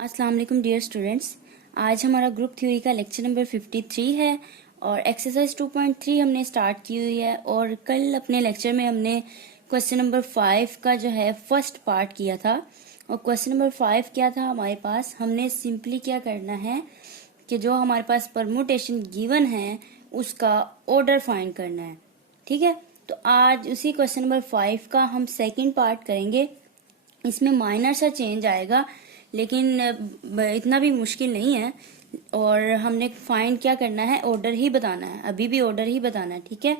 अस्सलाम वालेकुम dear students. आज हमारा ग्रुप थ्योरी का लेक्चर नंबर 53 है और एक्सरसाइज 2.3 हमने स्टार्ट की हुई है। और कल अपने लेक्चर में हमने क्वेश्चन नंबर 5 का जो है फर्स्ट पार्ट किया था। और क्वेश्चन नंबर 5 क्या था हमारे पास, हमने सिंपली क्या करना है कि जो हमारे पास परमुटेशन गिवन है उसका ऑर्डर फाइंड करना है। ठीक है, तो आज उसी क्वेश्चन नंबर 5 का हम सेकेंड पार्ट करेंगे। इसमें माइनर सा चेंज आएगा लेकिन इतना भी मुश्किल नहीं है। और हमने फाइंड क्या करना है, ऑर्डर ही बताना है, अभी भी ऑर्डर ही बताना है। ठीक है,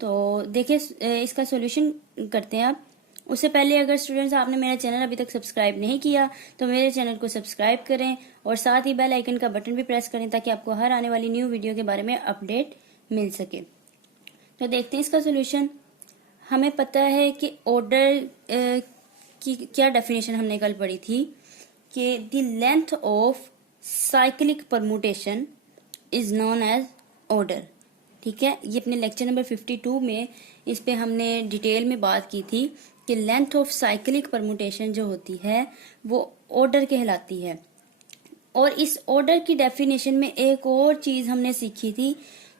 तो देखिए इसका सॉल्यूशन करते हैं आप। उससे पहले अगर स्टूडेंट्स आपने मेरा चैनल अभी तक सब्सक्राइब नहीं किया तो मेरे चैनल को सब्सक्राइब करें और साथ ही बेल आइकन का बटन भी प्रेस करें ताकि आपको हर आने वाली न्यू वीडियो के बारे में अपडेट मिल सके। तो देखते हैं इसका सॉल्यूशन। हमें पता है कि ऑर्डर की क्या डेफिनेशन हमने कल पढ़ी थी कि the length of cyclic permutation is known as order. ठीक है, ये अपने लेक्चर नंबर 52 में इस पे हमने डिटेल में बात की थी कि लेंथ ऑफ साइक्लिक परमुटेशन जो होती है वो ऑर्डर कहलाती है। और इस ऑर्डर की डेफिनेशन में एक और चीज हमने सीखी थी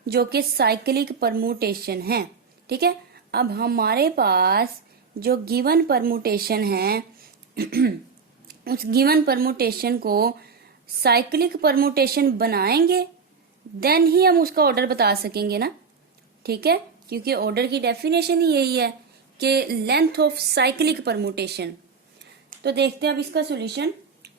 जो कि साइक्लिक परमुटेशन है। ठीक है, अब हमारे पास जो गिवन परमुटेशन है उस गिवन परमुटेशन को साइक्लिक परमुटेशन बनाएंगे देन ही हम उसका ऑर्डर बता सकेंगे ना। ठीक है, क्योंकि ऑर्डर की डेफिनेशन ही यही है कि लेंथ ऑफ साइक्लिक परमुटेशन। तो देखते हैं अब इसका सॉल्यूशन।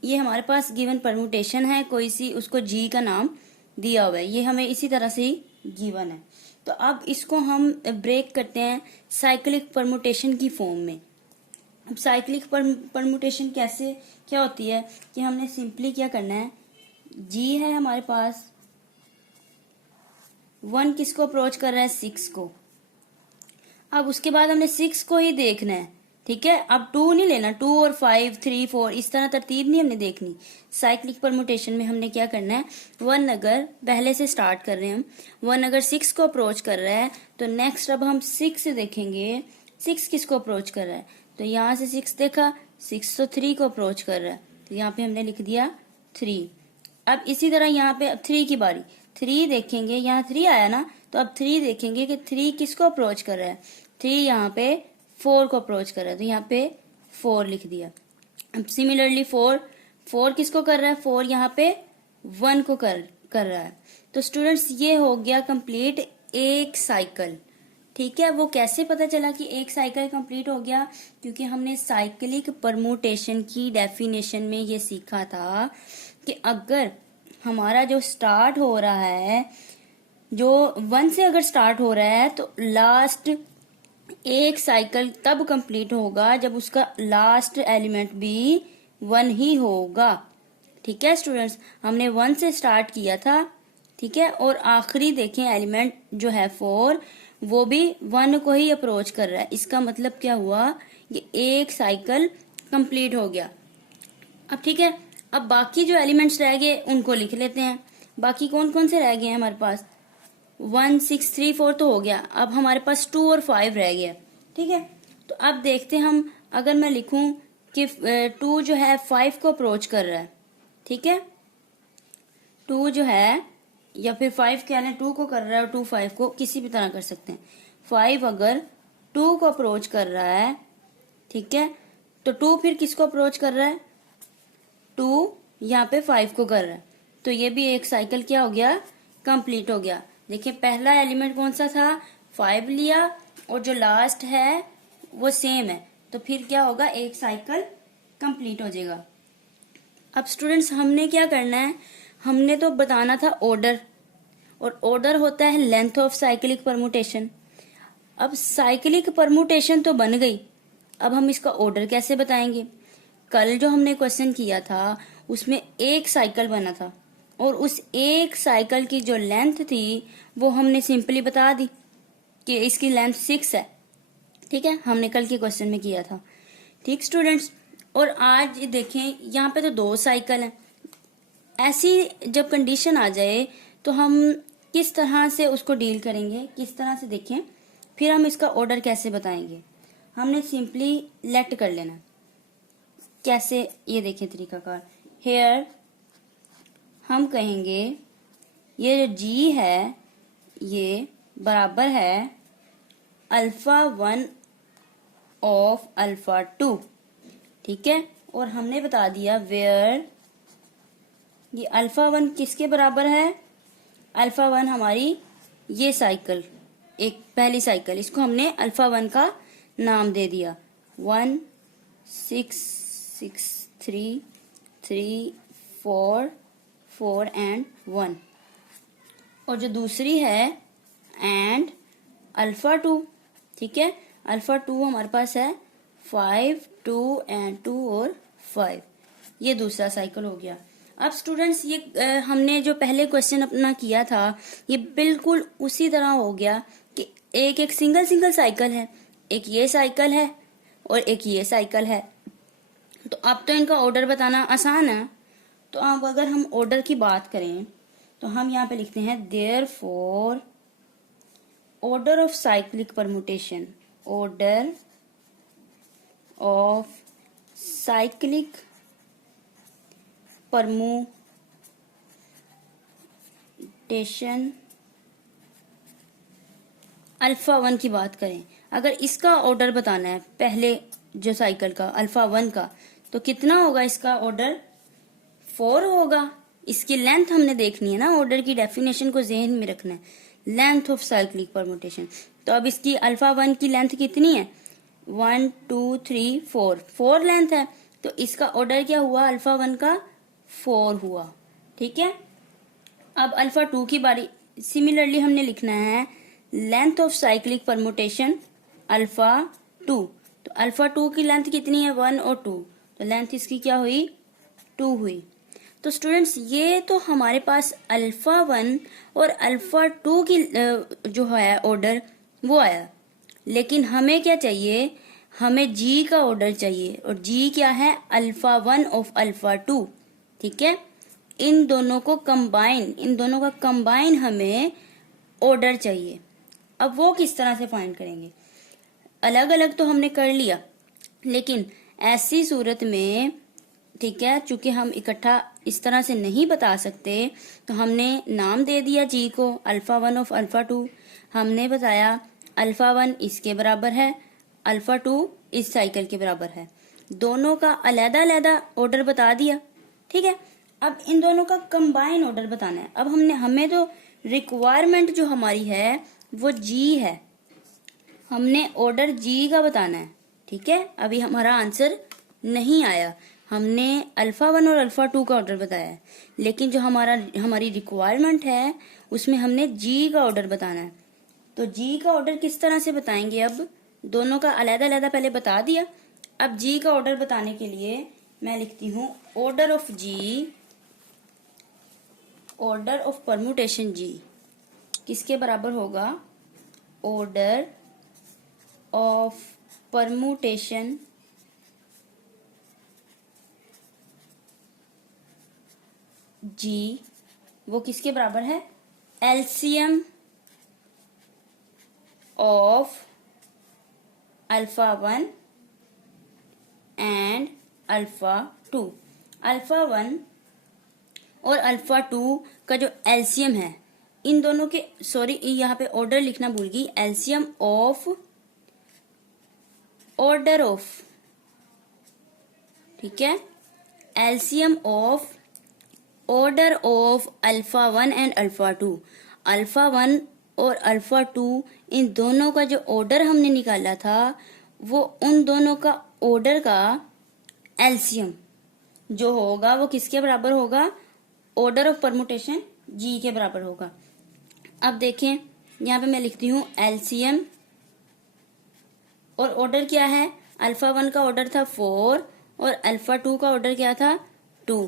ये हमारे पास गिवन परमुटेशन है, कोई सी उसको जी का नाम दिया हुआ है, ये हमें इसी तरह से ही गिवन है। तो अब इसको हम ब्रेक करते हैं साइक्लिक परमुटेशन की फॉर्म में। अब साइक्लिक परमुटेशन कैसे क्या होती है कि हमने सिंपली क्या करना है, जी है हमारे पास, 1 किसको अप्रोच कर रहा है, 6 को। अब उसके बाद हमने 6 को ही देखना है। ठीक है, अब 2 नहीं लेना, 2 और 5 3 4 इस तरह तरतीब नहीं हमने देखनी। साइक्लिक परमुटेशन में हमने क्या करना है, 1 अगर पहले से स्टार्ट कर रहे हैं हम, 1 अगर 6 को अप्रोच कर रहा है तो नेक्स्ट अब हम 6 देखेंगे, 6 किसको अप्रोच कर रहा है। तो यहाँ से 6 देखा, 6 तो 3 को अप्रोच कर रहा है, तो यहाँ पे हमने लिख दिया 3। अब इसी तरह यहाँ पे अब 3 की बारी, 3 देखेंगे, यहाँ 3 आया ना, तो अब 3 देखेंगे कि 3 किसको अप्रोच कर रहा है। 3 यहाँ पे 4 को अप्रोच कर रहा है, तो यहाँ पे 4 लिख दिया। अब सिमिलरली 4 किसको कर रहा है, 4 यहाँ पे 1 को कर रहा है। तो स्टूडेंट्स ये हो गया कंप्लीट एक साइकिल। ठीक है, वो कैसे पता चला कि एक साइकिल कंप्लीट हो गया, क्योंकि हमने साइक्लिक परमुटेशन की डेफिनेशन में ये सीखा था कि अगर हमारा जो स्टार्ट हो रहा है, जो 1 से अगर स्टार्ट हो रहा है तो लास्ट एक साइकिल तब कंप्लीट होगा जब उसका लास्ट एलिमेंट भी 1 ही होगा। ठीक है स्टूडेंट्स, हमने 1 से स्टार्ट किया था। ठीक है, और आखिरी देखें एलिमेंट जो है 4 वो भी 1 को ही अप्रोच कर रहा है। इसका मतलब क्या हुआ, ये एक साइकिल कंप्लीट हो गया। अब ठीक है, अब बाकी जो एलिमेंट्स रह गए उनको लिख लेते हैं। बाकी कौन कौन से रह गए हैं हमारे पास, 1 6 3 4 तो हो गया, अब हमारे पास 2 और 5 रह गया। ठीक है, तो अब देखते हैं हम, अगर मैं लिखूं कि 2 जो है 5 को अप्रोच कर रहा है। ठीक है, 2 जो है या फिर 5 क्या है, 2 को कर रहा है और 2 5 को, किसी भी तरह कर सकते हैं। 5 अगर 2 को अप्रोच कर रहा है, ठीक है, तो 2 फिर किसको अप्रोच कर रहा है, 2 यहाँ पे 5 को कर रहा है, तो ये भी एक साइकिल क्या हो गया, कंप्लीट हो गया। देखिए पहला एलिमेंट कौन सा था, 5 लिया, और जो लास्ट है वो सेम है, तो फिर क्या होगा, एक साइकिल कंप्लीट हो जाएगा। अब स्टूडेंट्स हमने क्या करना है, हमने तो बताना था ऑर्डर, और ऑर्डर होता है लेंथ ऑफ साइक्लिक परमुटेशन। अब साइक्लिक परमुटेशन तो बन गई, अब हम इसका ऑर्डर कैसे बताएंगे। कल जो हमने क्वेश्चन किया था उसमें एक साइकिल बना था, और उस एक साइकिल की जो लेंथ थी वो हमने सिंपली बता दी कि इसकी लेंथ 6 है। ठीक है, हमने कल के क्वेश्चन में किया था। ठीक स्टूडेंट्स, और आज देखें यहाँ पे तो 2 साइकिल हैं। ऐसी जब कंडीशन आ जाए तो हम किस तरह से उसको डील करेंगे, किस तरह से देखें, फिर हम इसका ऑर्डर कैसे बताएंगे। हमने सिंपली लेट कर लेना। कैसे, ये देखें तरीकाकार, हेयर हम कहेंगे ये जो जी है ये बराबर है अल्फा 1 ऑफ अल्फा 2, ठीक है। और हमने बता दिया वेयर ये अल्फा 1 किसके बराबर है, अल्फा 1 हमारी ये साइकिल, एक पहली साइकिल, इसको हमने अल्फा 1 का नाम दे दिया 1 6 6 3 3 4 4 एंड 1। और जो दूसरी है एंड अल्फा 2, ठीक है। अल्फा 2 हमारे पास है 5 2 एंड 2 और 5, ये दूसरा साइकिल हो गया। अब स्टूडेंट्स ये हमने जो पहले क्वेश्चन अपना किया था ये बिल्कुल उसी तरह हो गया कि एक एक सिंगल सिंगल साइकिल है, एक ये साइकिल है और एक ये साइकिल है। तो अब तो इनका ऑर्डर बताना आसान है। तो अब अगर हम ऑर्डर की बात करें तो हम यहाँ पे लिखते हैं therefore order of cyclic permutation, order of cyclic permutation alpha 1 की बात करें, अगर इसका ऑर्डर बताना है पहले जो साइकिल का अल्फा 1 का, तो कितना होगा इसका ऑर्डर 4 होगा। इसकी लेंथ हमने देखनी है ना, ऑर्डर की डेफिनेशन को ज़हन में रखना है, लेंथ ऑफ साइक्लिक परमुटेशन। तो अब इसकी अल्फा 1 की लेंथ कितनी है 1 2 3 4 लेंथ है, तो इसका ऑर्डर क्या हुआ अल्फा 1 का 4 हुआ, ठीक है। अब अल्फा 2 की बारी, सिमिलरली हमने लिखना है length of cyclic permutation alpha 2। तो अल्फा 2 की लेंथ कितनी है 1 और 2, तो लेंथ इसकी क्या हुई 2 हुई। तो स्टूडेंट्स ये तो हमारे पास अल्फा 1 और अल्फा 2 की जो है ऑर्डर वो आया, लेकिन हमें क्या चाहिए, हमें जी का ऑर्डर चाहिए, और जी क्या है अल्फा 1 ऑफ अल्फा 2, ठीक है। इन दोनों को कंबाइन, इन दोनों का कंबाइन हमें ऑर्डर चाहिए। अब वो किस तरह से फाइंड करेंगे, अलग अलग तो हमने कर लिया, लेकिन ऐसी सूरत में, ठीक है, चूंकि हम इकट्ठा इस तरह से नहीं बता सकते, तो हमने नाम दे दिया जी को अल्फा 1 ऑफ अल्फा 2। हमने बताया अल्फा 1 इसके बराबर है, अल्फा 2 इस साइकिल के बराबर है, दोनों का अलग अलग ऑर्डर बता दिया, ठीक है। अब इन दोनों का कंबाइन ऑर्डर बताना है। अब हमें तो रिक्वायरमेंट जो हमारी है वो जी है, हमने ऑर्डर जी का बताना है, ठीक है। अभी हमारा आंसर नहीं आया, हमने अल्फा 1 और अल्फा 2 का ऑर्डर बताया है, लेकिन जो हमारी रिक्वायरमेंट है उसमें हमने जी का ऑर्डर बताना है। तो जी का ऑर्डर किस तरह से बताएंगे, अब दोनों का अलग अलग पहले बता दिया, अब जी का ऑर्डर बताने के लिए मैं लिखती हूँ order of G, order of permutation G किसके बराबर होगा, ऑर्डर ऑफ परम्यूटेशन जी वो किसके बराबर है, LCM of alpha 1 and alpha 2। Alpha 1 और अल्फा 2 का जो एलसीएम है इन दोनों के, सॉरी यहाँ पे ऑर्डर लिखना भूल गई, एलसीएम ऑफ ऑर्डर ऑफ, ठीक है, LCM of order of alpha 1 and alpha 2। Alpha 1 और अल्फा 2 इन दोनों का जो ऑर्डर हमने निकाला था वो उन दोनों का ऑर्डर का एलसीएम जो होगा वो किसके बराबर होगा, ऑर्डर ऑफ परम्यूटेशन जी के बराबर होगा। अब देखें यहाँ पे मैं लिखती हूँ एलसीएम, और ऑर्डर क्या है, अल्फा 1 का ऑर्डर था 4 और अल्फा 2 का ऑर्डर क्या था 2।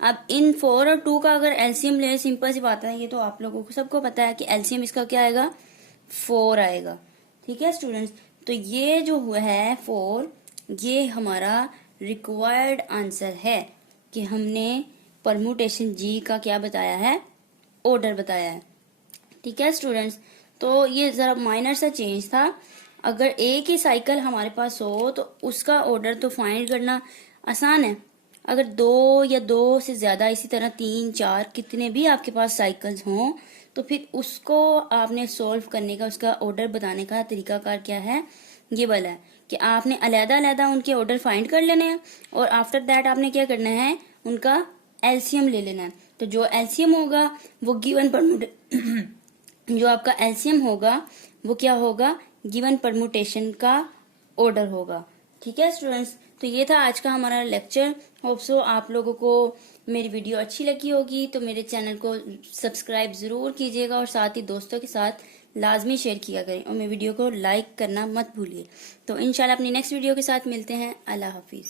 अब इन 4 और 2 का अगर एलसीएम ले, सिंपल सी बात है, ये तो आप लोगों को सबको पता है कि एलसीएम इसका क्या आएगा 4 आएगा, ठीक है स्टूडेंट्स। तो ये जो हुआ है 4, ये हमारा रिक्वायर्ड आंसर है कि हमने परम्यूटेशन जी का क्या बताया है, ऑर्डर बताया है, ठीक है स्टूडेंट्स। तो ये जरा माइनर सा चेंज था, अगर एक ही साइकिल हमारे पास हो तो उसका ऑर्डर तो फाइंड करना आसान है। अगर 2 या 2 से ज्यादा, इसी तरह 3 4 कितने भी आपके पास साइकिल्स हों, तो फिर उसको आपने सोल्व करने का, उसका ऑर्डर बताने का तरीकाकार क्या है, ये वाला है कि आपने अलग अलग उनके ऑर्डर फाइंड कर लेने हैं और आफ्टर दैट आपने क्या करना है, उनका एलसीएम ले लेना है। तो जो एलसीएम होगा वो गिवन जो आपका एलसीएम होगा वो क्या होगा, गिवन परमुटेशन का ऑर्डर होगा। ठीक है स्टूडेंट्स, तो ये था आज का हमारा लेक्चर। होप सो आप लोगों को मेरी वीडियो अच्छी लगी होगी, तो मेरे चैनल को सब्सक्राइब जरूर कीजिएगा और साथ ही दोस्तों के साथ लाजमी शेयर किया करें और मेरी वीडियो को लाइक करना मत भूलिए। तो इंशाल्लाह अपनी नेक्स्ट वीडियो के साथ मिलते हैं। अल्लाह हाफिज।